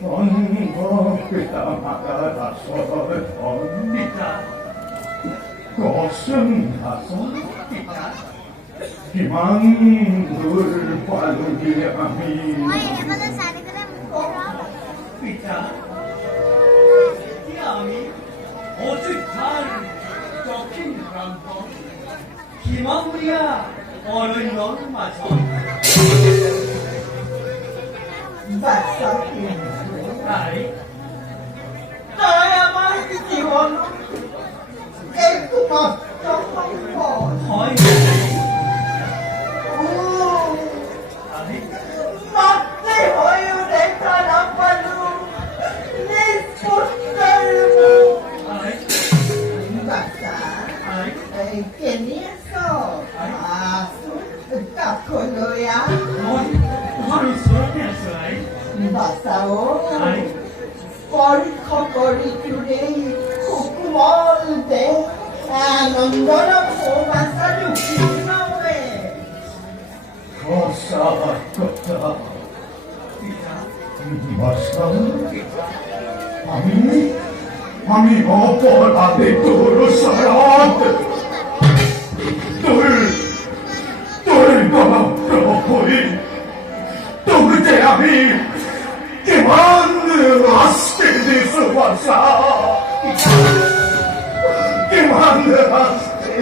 ondho pita mata dasor পিতা kosum hasa পিতা himandur palungi ami পিতা কি আমি অযোধ্যার দক্ষিণ প্রান্ত হিমালয়া অরণ্যর মাঝে তাই তাই আমার জীবন একটু নষ্ট হয় আমি মাত্রে হয়েও দেখা না পালু নিষ্পুত্রের আই বাচ্চা আই কে নিয়ে আসুন কাকো লয়া তোমার ওচৰতে আছো আই বাচ্চাও আই পৰীক্ষা কৰি তোৰে সুকোমল দেহ আনন্দৰ সৌবাচা দুখী নৱে kosa kota পিতা basta আমি অপরাধে তোর সারাত তোর গণপ্রভ হই তোর যে আমি কেমন আসতে দিস বাসা কেমন আসতে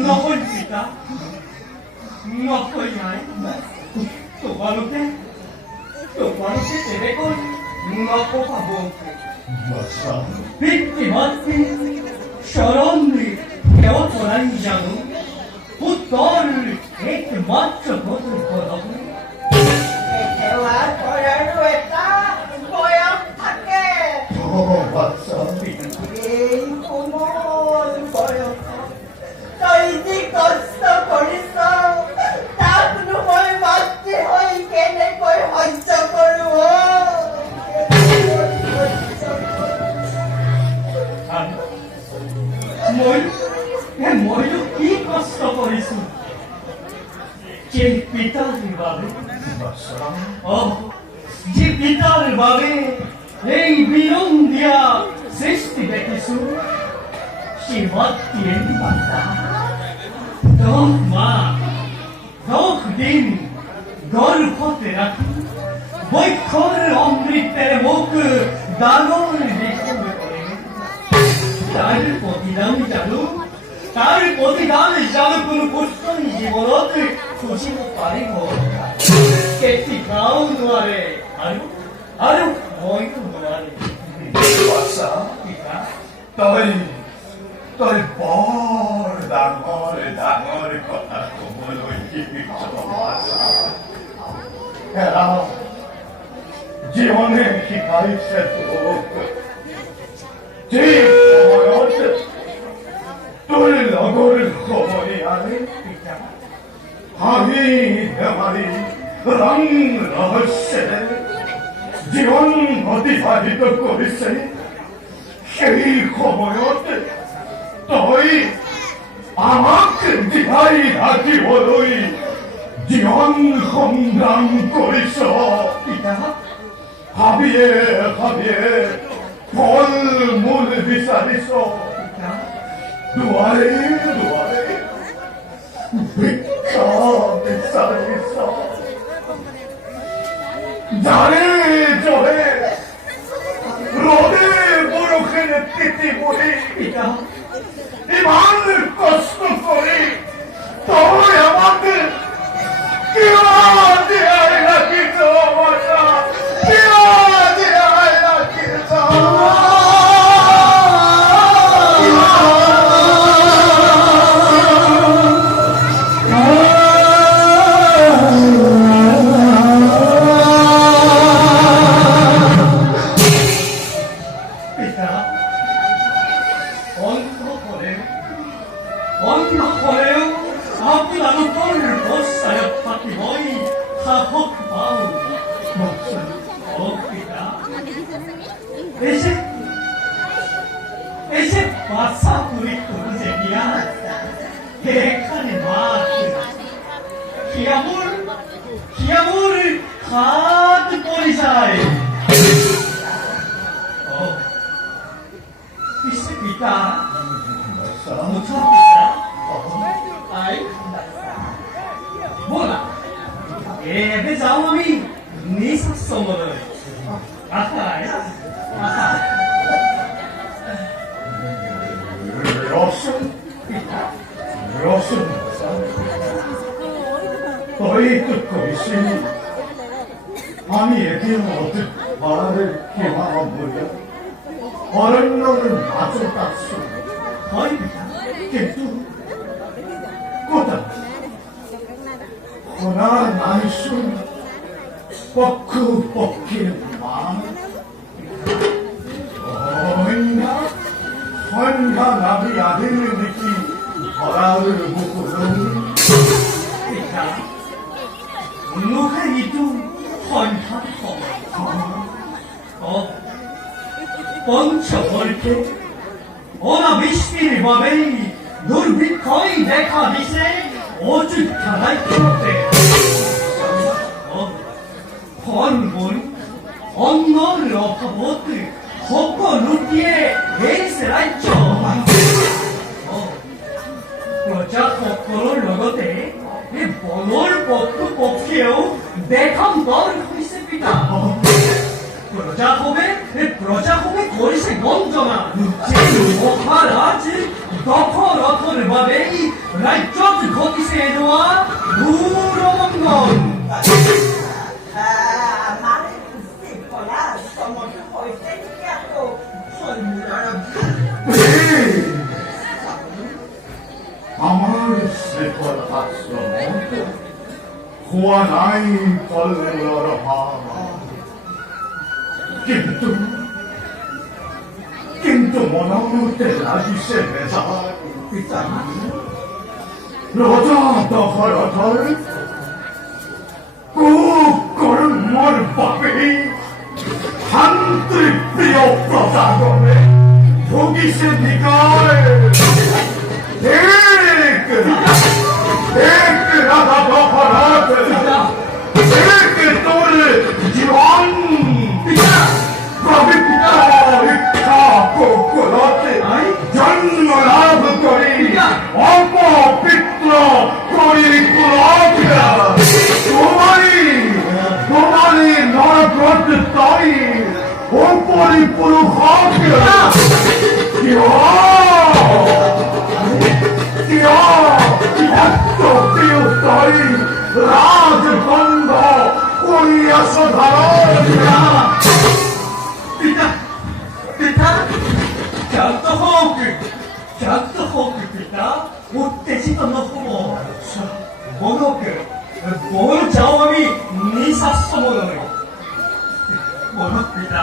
নকই পিতা নকই আই তোমালোকে তেনেকৈ নকপাব বাসা পিতৃমাতৃ শরণে কেউ চলাই জানো পুত্ৰৰ একমাত্ৰ কৰ্তব্য সেৱা কৰাৰো এটা বয়স থাকে বাসা এই কোমল বয়স তই যি কষ্ট কৰিছ তাকনো মই মাতৃ হৈ কেনেকৈ সহ্য কৰো মইনো কি কষ্ট কৰিছো সেই পিতাৰ বাবে বাসা যি পিতাৰ বাবে এই বিৰন্দিয়া সৃষ্টি দেখিছো শিৱতীয়ে মাতা 10 মাহ 10 দিন গৰ্ভতে ৰাখি বৈক্ষৰ অমৃতেৰে মোক ডাঙৰ দীঘল কৰে তাৰ প্ৰতিদান জানো কোনো পুত্ৰই জীৱনত খুজিব পাৰিব কেতিয়াও নোৱাৰে আৰু মইতো নোৱাৰে বাসা পিতা তই বৰ ডাঙৰ কথা কবলৈ এৰা জীৱনে শিকাইছে তোক যে সময়ত তোৰ লগৰ সমনীয়াই পিতা হাঁহি ধেমালি ৰং ৰহস্যৰে জীৱন অতিবাহিত কৰিছে সেই সময়ত তই আমাক জীয়াই ৰাখিবলৈ জীৱন সংগ্ৰাম কৰিছ পিতা ভাবিয়ে ফল মূল বিচাৰিছ পিতা দুৱাৰে ভিক্ষা বিচাৰিছ জানে জলে রোদে বরফের তিতি বলি পিতা ইমান কষ্ট করে তবে আমাকে কেউ দেয় রাখিছ বাসা কেউ দেয় রাখিছ পিতা অন্ধ হলেও আপোনালোকৰ বস্তায়ত থাকিবই সাহস পাওঁ পিতা এই যে বাসা পুরি করছে কিয়া এখানে মাছ কিয়ামুর হাত পড়ে যায় ও কিসে পিতা মুছা পিতা আই বলা এবে যাও আমি নিঃশ্বাস সময় আহায় আহা রসুন রসুন তই তো কইছি আমি একে মতে পাড়ারের কেমা বলে অরণ্যর নাচো কাছ হয় পিতা কিন্তু কোথা ওনার নাই শুন পক্ষ পক্ষের মান সন্ধ্যা নাবি আদির দেখি ধরার বুকুর পিতা মুখে ইটো সন্ধ্যাৰ সময় পঞ্চবৰ্ষে অনাবৃষ্টিৰ বাবেই দুৰ্ভিক্ষই দেখা দিছে অযোধ্যা ৰাজ্যতে ফল-মূল অন্নৰ অভাৱত সকলোটিয়ে এৰিছে ৰাজ্য প্ৰজাসকলৰ লগতে এই বনৰ পক্ষু পক্ষীয়েও দেশান্তৰ হৈছে পিতা প্ৰজাসমূহে কৰিছে গঞ্জনা যে মহাৰাজ দখৰথৰ বাবেই ৰাজ্যত ঘটিছে এনেকুৱা ঘোৰ অমংগল মানে শৃংখলা সমৰ্থ হৈছে নেকি আকৌ সৈন্যৰ আমার শেখর আশ্রম খোয়া নাই ফলমূলর ভাব কিন্তু মনমতে লাগিছে বেজার পিতা রজা দখরথর খুব কর্মর পাপে শান্তি প্রিয় প্রজাগণে ভুগিছে নিকায় एक राधा दोखरोथ एक तोर जीवन पवित्र इच्छा को कुलते जन्म लाभ करी अपवित्र करी कुलते तुम्हारी नरगत ताई ओपरी पुरुषाके রাজগন্ধ করিয়াছ পিতা পিতা শান্ত হোক পিতা উত্তেজিত নহব বল যাও আমি নিঃশ্বাস মনলৈ বলক পিতা